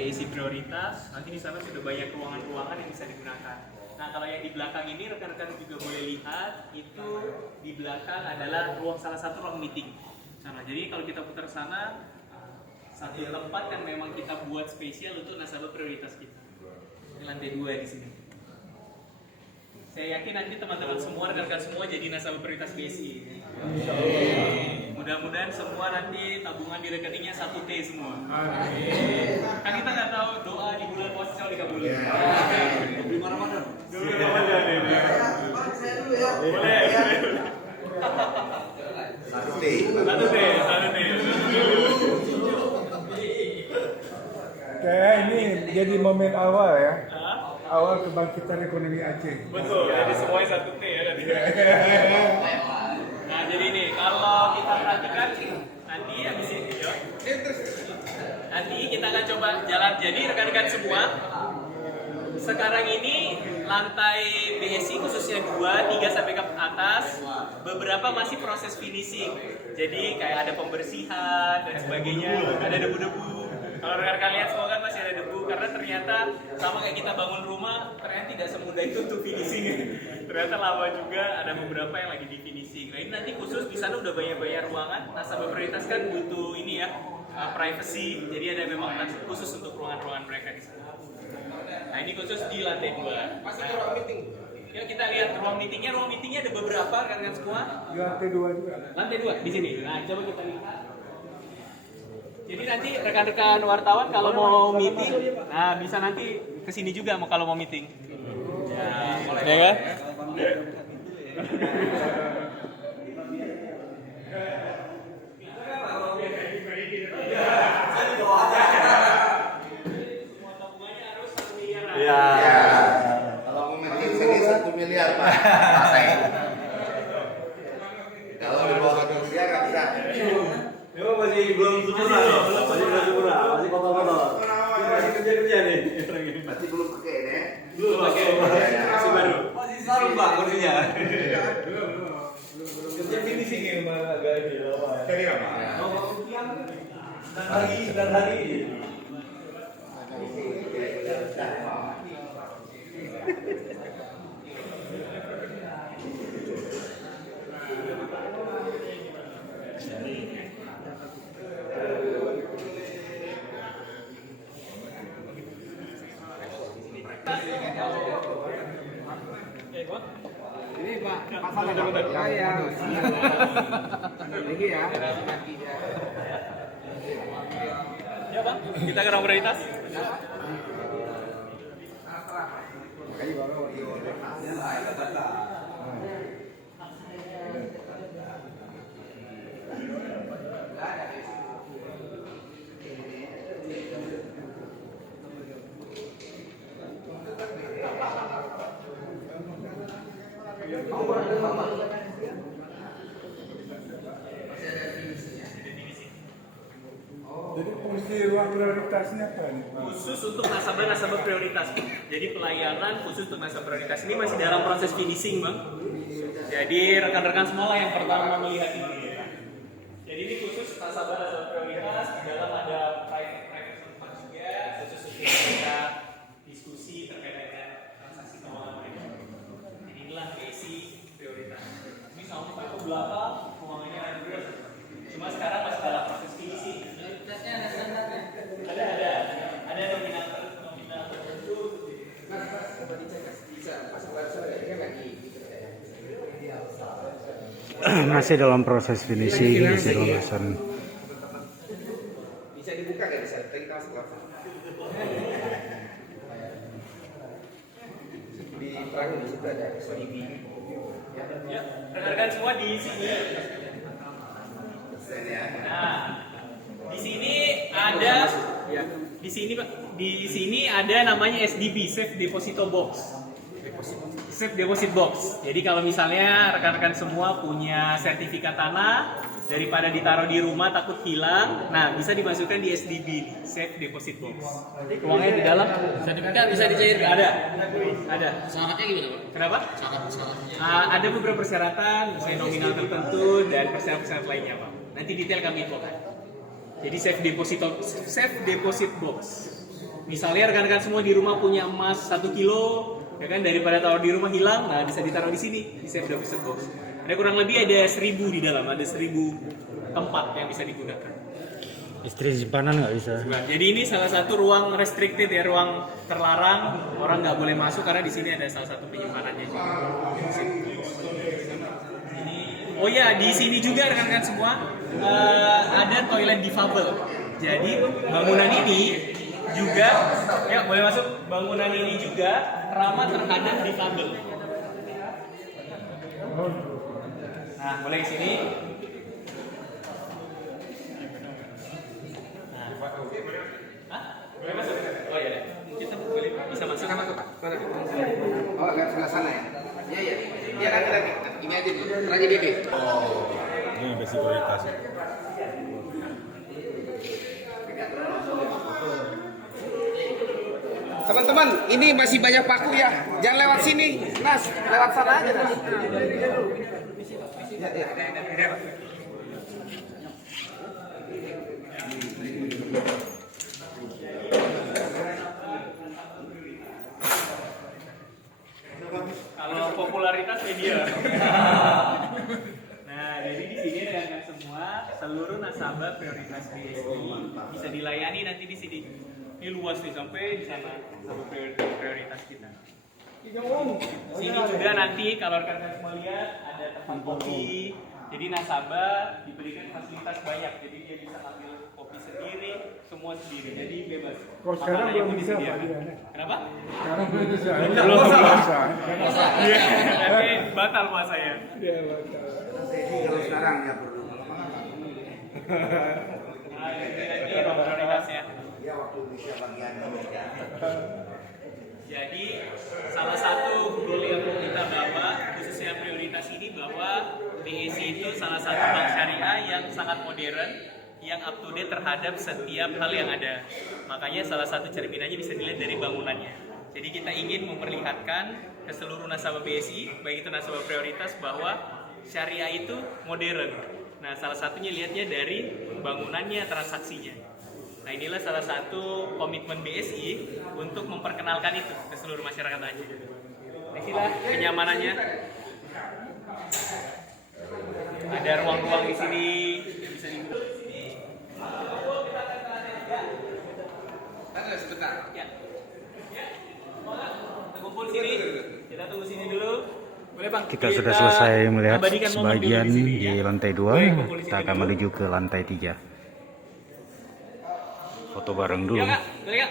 BSI prioritas. Nanti di sana sudah banyak ruangan-ruangan yang bisa digunakan. Nah, kalau yang di belakang ini rekan-rekan juga boleh lihat, itu di belakang adalah salah satu ruang meeting. Sana. Jadi kalau kita putar sana, satu tempat yang memang kita buat spesial untuk nasabah prioritas kita. Di lantai 2 di sini. Saya yakin nanti teman-teman semua, rekan-rekan semua jadi nasabah prioritas BSI. Mudah-mudahan semua nanti tabungan di rekeningnya 1T semua. Kan kita nggak tahu doa di bulan puasa dikabulin. Belum Ramadan. Belum Ramadan ini. Boleh. 1T. 1T. Kayak ini jadi momen awal ya. Awal kebangkitan ekonomi Aceh. Betul. Jadi semuanya 1T ya tadi. Nah, jadi ini kalau kita perhatikan nanti habis ini ya. Nanti kita akan coba jalan. Jadi rekan-rekan semua, sekarang ini lantai BSI khususnya 2, 3 sampai ke atas, beberapa masih proses finishing. Jadi kayak ada pembersihan dan sebagainya, ada debu-debu. Kalau rekan-rekan lihat semua kan masih ada debu karena ternyata sama kayak kita bangun rumah, ternyata tidak semudah itu untuk finishing. Ternyata lama juga, ada beberapa yang lagi di finishing. Nah, ini nanti khusus di sana udah banyak-banyak ruangan. Nasabah prioritas kan butuh ini ya, privacy. Jadi ada memang khusus untuk ruangan-ruangan mereka di sana. Nah, ini khusus di lantai 2. Masih ada ruang meeting. Yuk kita lihat ruang meetingnya. Ruang meetingnya ada beberapa rekan-rekan semua. Di lantai 2 juga. Lantai 2 di sini. Nah, coba kita lihat. Jadi nanti rekan-rekan wartawan kalau mau meeting, nah bisa nanti kesini juga mau kalau mau meeting. Ya kan? Ya. Kalau mau meeting sini 1 miliar Pak. Kalau di bawah 1 miliar nggak bisa. Memang masih belum sempurna, masih kotor-kotor. Masih kerja-kerja nih. Masih belum pakai ini. Belum pakai, masih baru. Masih selalu Pak kursinya. Kerja finishing yang agak ini lama. Jadi apa? Dan hari. Ini Pak, pasal ya. Ini ya. Ya Bang, kita ke ruang prioritas. Jadi fungsi ruang prioritasnya apa nih? Khusus untuk nasabah-nasabah prioritas. Jadi pelayanan khusus untuk nasabah prioritas ini masih dalam proses finishing, Bang. Jadi rekan-rekan semua yang pertama melihat ini. Jadi ini khusus nasabah-nasabah prioritas, di dalam ada private tempat juga khusus untuk kita diskusi terkait dengan transaksi keuangan mereka. Jadi inilah BSI prioritas. Ini sampai ke belakang ruangannya ada dua. Cuma sekarang masih dalam proses finishing. Prioritasnya ada standarnya. Ada nominal tertentu. Coba dicek bisa masuk website ini kan lagi. Masih dalam proses finishing, masih rumusan. Bisa dibuka nggak bisa? Kita masuk website. Di terang di situ ada SDB. Ya, rekan-rekan semua di sini. Nah, di sini ada, di sini ada namanya SDB, Safe Deposito Box. Safe Deposit Box. Jadi kalau misalnya rekan-rekan semua punya sertifikat tanah, daripada ditaruh di rumah takut hilang, nah bisa dimasukkan di SDB, Safe Deposit Box. Ruangnya di dalam. Sertifikat bisa dicairkan. Ada. Syaratnya gimana, Pak? Kenapa? Syarat-syaratnya. Ada beberapa persyaratan, misalnya nominal tertentu dan persyaratan lainnya, Pak. Nanti detail kami infokan. Jadi safe deposit box. Misalnya rekan-rekan semua di rumah punya emas 1 kilo, ya kan, daripada taruh di rumah hilang, nah bisa ditaruh di sini di safe deposit box. Ada kurang lebih ada 1000 di dalam, ada 1000 tempat yang bisa digunakan. Istri simpanan nggak bisa. Nah, jadi ini salah satu ruang restricted ya, ruang terlarang, orang nggak boleh masuk karena di sini ada salah satu penyimpanannya juga. Oh ya, di sini juga rekan-rekan semua ada toilet difabel. Jadi bangunan ini juga, ya boleh masuk. Bangunan ini juga ramah terhadap difabel. Nah, boleh ke sini. Hah? Boleh masuk? Oh iya deh. Kita boleh bisa masuk. Kita masuk Pak. Mana? Oh, agak sebelah sana ya. Iya iya. Iya nanti ini aja nih. Raja Bebe. Ini besi kualitas. Teman-teman, ini masih banyak paku ya. Jangan lewat sini. Nas, lewat sana aja Nas. Ya, ya. Kalau popularitas media. Nah, jadi di sini dengan semua seluruh nasabah prioritas BSI bisa dilayani nanti di sini. Ini luas nih sampai di sana nasabah prioritas kita. Sini juga nanti kalau rekan-rekan semua lihat ada tempat kopi. Jadi nasabah diberikan fasilitas banyak. Jadi dia bisa ambil kopi sendiri, semua sendiri. Jadi bebas. Kok sekarang Makanannya belum pun bisa, Pak, disediakan. dia? Kenapa? Sekarang belum bisa. Belum bisa. Iya, tapi batal puasanya. Iya, batal. Kalau sekarang ya perlu. Nah, ini prioritasnya. Ya waktu Indonesia bagian Indonesia. Jadi salah satu goal yang mau kita bawa khususnya prioritas ini bahwa BSI itu salah satu bank syariah yang sangat modern, yang up to date terhadap setiap hal yang ada. Makanya salah satu cerminannya bisa dilihat dari bangunannya. Jadi kita ingin memperlihatkan ke seluruh nasabah BSI, baik itu nasabah prioritas, bahwa syariah itu modern. Nah, salah satunya lihatnya dari bangunannya, transaksinya. Nah, inilah salah satu komitmen BSI untuk memperkenalkan itu ke seluruh masyarakat Aceh. Inilah kenyamanannya. Ada ruang-ruang di sini yang bisa dibuka. Tunggu sebentar. Ya. Kita kumpul sini. Kita tunggu sini dulu. Boleh Bang? Kita sudah selesai melihat abadikan momen dulu sebagian sini, di ya. lantai 2. Boleh kumpul di Kita sini akan dulu. menuju ke lantai 3. Foto bareng dulu. Ya Kak, boleh Kak?